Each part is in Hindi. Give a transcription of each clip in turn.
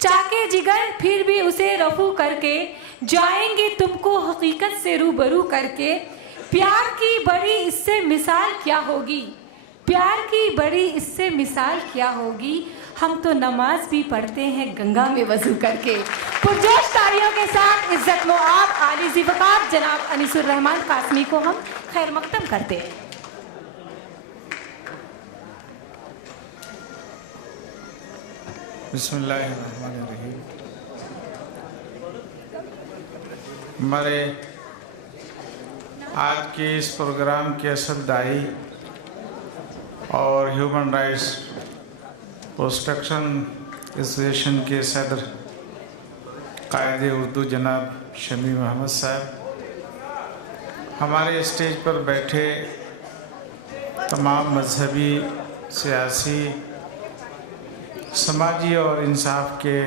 चाके जिगर फिर भी उसे रफू करके जाएंगे तुमको हकीकत से रूबरू करके। प्यार की बड़ी इससे मिसाल क्या होगी, प्यार की बड़ी इससे मिसाल क्या होगी। हम तो नमाज भी पढ़ते हैं गंगा में वजू करके। पुरजोश तालियों के साथ इज्जत लो आप आली ज़िफ़क़ार जनाब अनीसुर रहमान कासमी को हम खैर मक़दम करते हैं। बिस्मिल्लाहिर्रहमानिर्रहीम। हमारे आज के इस प्रोग्राम के असल दाई और ह्यूमन राइट्स प्रोटेक्शन एसोसिएशन के सदर कायदे उर्दू जनाब शमी मोहम्मद साहब, हमारे स्टेज पर बैठे तमाम मजहबी, सियासी, समाजी और इंसाफ के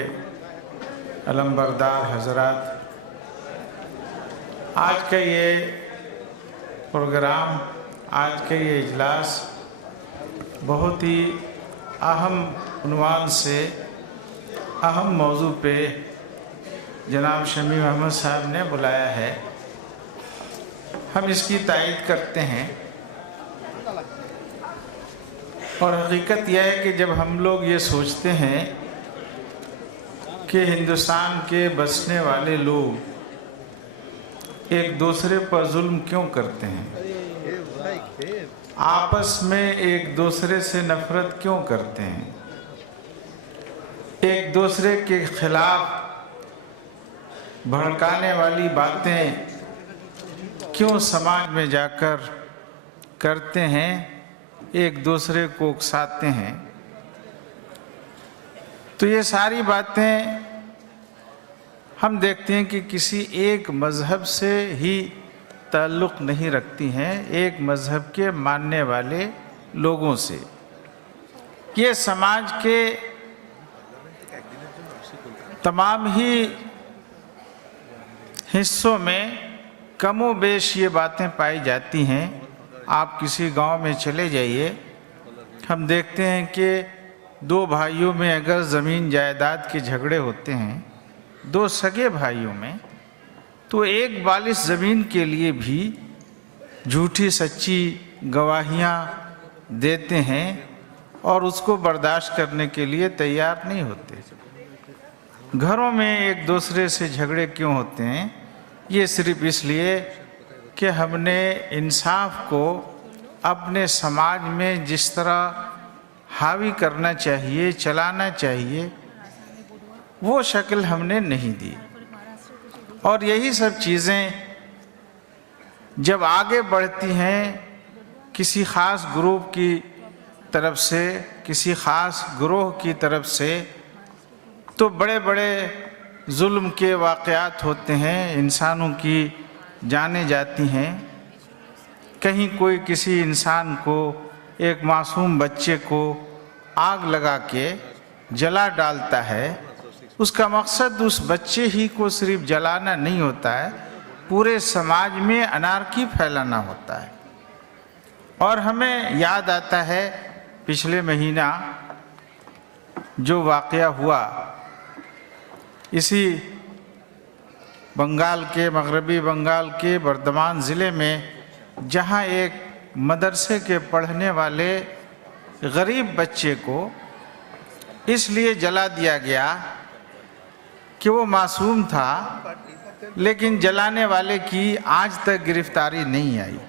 अलमबरदार हजरात, आज का ये प्रोग्राम, आज का ये इजलास बहुत ही अहम उन्वान से अहम मौजू पे जनाब शमी मोहम्मद साहब ने बुलाया है। हम इसकी तायीद करते हैं और हकीकत यह है कि जब हम लोग ये सोचते हैं कि हिंदुस्तान के बसने वाले लोग एक दूसरे पर जुल्म क्यों करते हैं, आपस में एक दूसरे से नफरत क्यों करते हैं, एक दूसरे के खिलाफ भड़काने वाली बातें क्यों समाज में जाकर करते हैं, एक दूसरे को उकसाते हैं। तो ये सारी बातें हम देखते हैं कि किसी एक मज़हब से ही ताल्लुक़ नहीं रखती हैं, एक मज़हब के मानने वाले लोगों से। ये समाज के तमाम ही हिस्सों में कमो बेश ये बातें पाई जाती हैं। आप किसी गांव में चले जाइए, हम देखते हैं कि दो भाइयों में अगर ज़मीन जायदाद के झगड़े होते हैं, दो सगे भाइयों में, तो एक बालिश ज़मीन के लिए भी झूठी सच्ची गवाहियाँ देते हैं और उसको बर्दाश्त करने के लिए तैयार नहीं होते। घरों में एक दूसरे से झगड़े क्यों होते हैं? ये सिर्फ इसलिए कि हमने इंसाफ को अपने समाज में जिस तरह हावी करना चाहिए, चलाना चाहिए, वो शक्ल हमने नहीं दी। और यही सब चीज़ें जब आगे बढ़ती हैं किसी ख़ास ग्रुप की तरफ से, किसी ख़ास ग्रोह की तरफ से, तो बड़े बड़े जुल्म के वाक़यात होते हैं, इंसानों की जाने जाती हैं। कहीं कोई किसी इंसान को, एक मासूम बच्चे को आग लगा के जला डालता है, उसका मकसद उस बच्चे ही को सिर्फ जलाना नहीं होता है, पूरे समाज में अनारकी फैलाना होता है। और हमें याद आता है पिछले महीना जो वाक़या हुआ इसी बंगाल के, मगरबी बंगाल के बर्धमान ज़िले में, जहां एक मदरसे के पढ़ने वाले गरीब बच्चे को इसलिए जला दिया गया कि वो मासूम था, लेकिन जलाने वाले की आज तक गिरफ्तारी नहीं आई।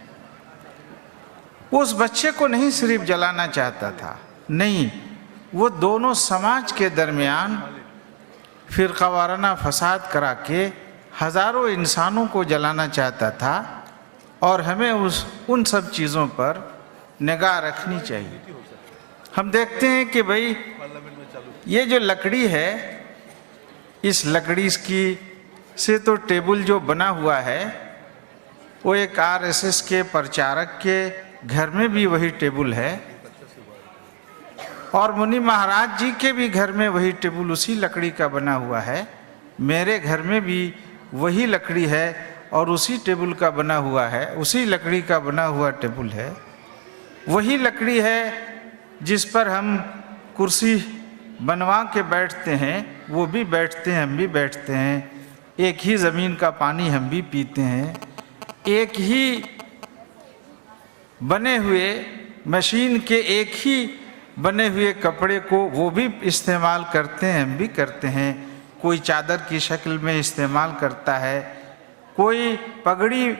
वो उस बच्चे को नहीं सिर्फ जलाना चाहता था, नहीं, वो दोनों समाज के दरमियान फ़िरक़ावाराना फसाद करा के हज़ारों इंसानों को जलाना चाहता था। और हमें उन सब चीज़ों पर निगाह रखनी चाहिए। हम देखते हैं कि भाई ये जो लकड़ी है, इस लकड़ी की से तो टेबल जो बना हुआ है वो एक आरएसएस के प्रचारक के घर में भी वही टेबल है और मुनि महाराज जी के भी घर में वही टेबल उसी लकड़ी का बना हुआ है। मेरे घर में भी वही लकड़ी है और उसी टेबल का बना हुआ है, उसी लकड़ी का बना हुआ टेबल है। वही लकड़ी है जिस पर हम कुर्सी बनवा के बैठते हैं, वो भी बैठते हैं, हम भी बैठते हैं, एक ही ज़मीन का पानी हम भी पीते हैं, एक ही बने हुए मशीन के एक ही बने हुए कपड़े को वो भी इस्तेमाल करते हैं, हम भी करते हैं। कोई चादर की शक्ल में इस्तेमाल करता है, कोई पगड़ी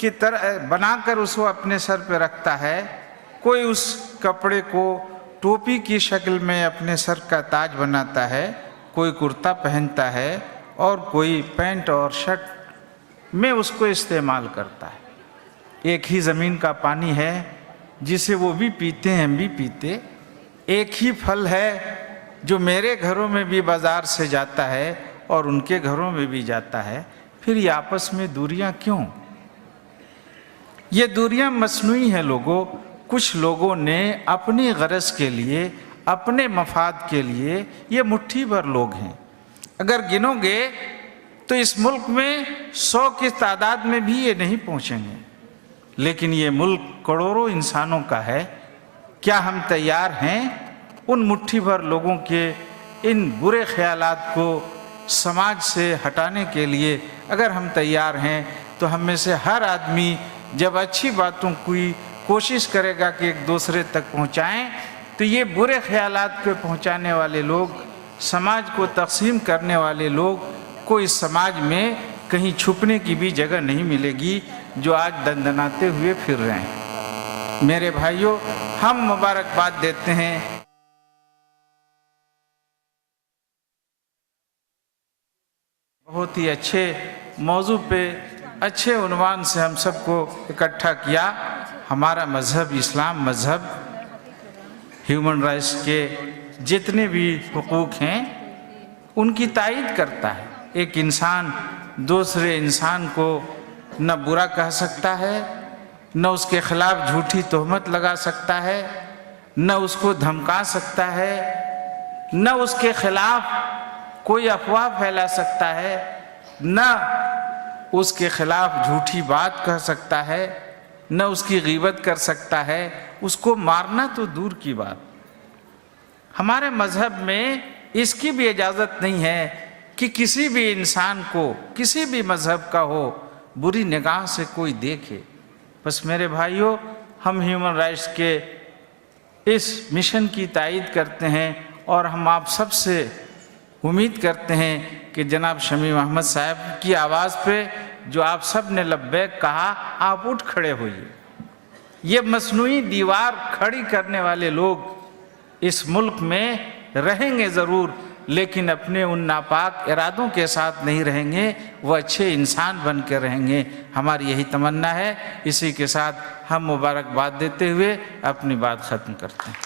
की तरह बनाकर उसको अपने सर पे रखता है, कोई उस कपड़े को टोपी की शक्ल में अपने सर का ताज बनाता है, कोई कुर्ता पहनता है और कोई पैंट और शर्ट में उसको इस्तेमाल करता है। एक ही ज़मीन का पानी है जिसे वो भी पीते हैं, हम भी पीते। एक ही फल है जो मेरे घरों में भी बाज़ार से जाता है और उनके घरों में भी जाता है। फिर ये आपस में दूरियां क्यों? ये दूरियां मसनूई हैं लोगों। कुछ लोगों ने अपनी गरज के लिए, अपने मफाद के लिए, ये मुट्ठी भर लोग हैं। अगर गिनोगे तो इस मुल्क में 100 की तादाद में भी ये नहीं पहुंचेंगे। लेकिन ये मुल्क करोड़ों इंसानों का है। क्या हम तैयार हैं उन मुट्ठी भर लोगों के इन बुरे ख्यालात को समाज से हटाने के लिए? अगर हम तैयार हैं तो हम में से हर आदमी जब अच्छी बातों की कोशिश करेगा कि एक दूसरे तक पहुंचाएं, तो ये बुरे ख्यालात को पहुंचाने वाले लोग, समाज को तकसीम करने वाले लोग को इस समाज में कहीं छुपने की भी जगह नहीं मिलेगी, जो आज दंदनाते हुए फिर रहे हैं। मेरे भाइयों, हम मुबारकबाद देते हैं बहुत ही अच्छे मौजू पे, अच्छे उन्वान से हम सबको इकट्ठा किया। हमारा मज़हब इस्लाम मज़हब ह्यूमन राइट्स के जितने भी हुकूक हैं उनकी तायीद करता है। एक इंसान दूसरे इंसान को न बुरा कह सकता है, न उसके खिलाफ झूठी तोहमत लगा सकता है, न उसको धमका सकता है, न उसके खिलाफ कोई अफवाह फैला सकता है, न उसके खिलाफ झूठी बात कह सकता है, न उसकी गीबत कर सकता है। उसको मारना तो दूर की बात। हमारे मज़हब में इसकी भी इजाज़त नहीं है कि किसी भी इंसान को, किसी भी मज़हब का हो, बुरी निगाह से कोई देखे। बस मेरे भाइयों, हम ह्यूमन राइट्स के इस मिशन की तायीद करते हैं और हम आप सबसे उम्मीद करते हैं कि जनाब शमीम अहमद साहब की आवाज़ पे जो आप सब ने लब्बैक कहा, आप उठ खड़े होइए। ये मसनूई दीवार खड़ी करने वाले लोग इस मुल्क में रहेंगे ज़रूर, लेकिन अपने उन नापाक इरादों के साथ नहीं रहेंगे, वो अच्छे इंसान बन के रहेंगे। हमारी यही तमन्ना है। इसी के साथ हम मुबारकबाद देते हुए अपनी बात ख़त्म करते हैं।